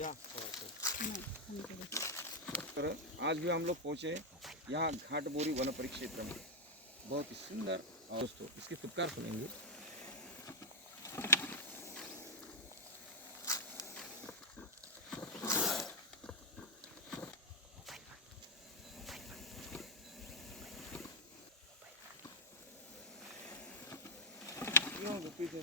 या तर आज भी हम लोग पहुँचे यहाँ घाट बोरी वन परिक्षेत्र में, बहुत ही सुंदर। और दोस्तों इसकी फुटकार सुनेंगे। पीछे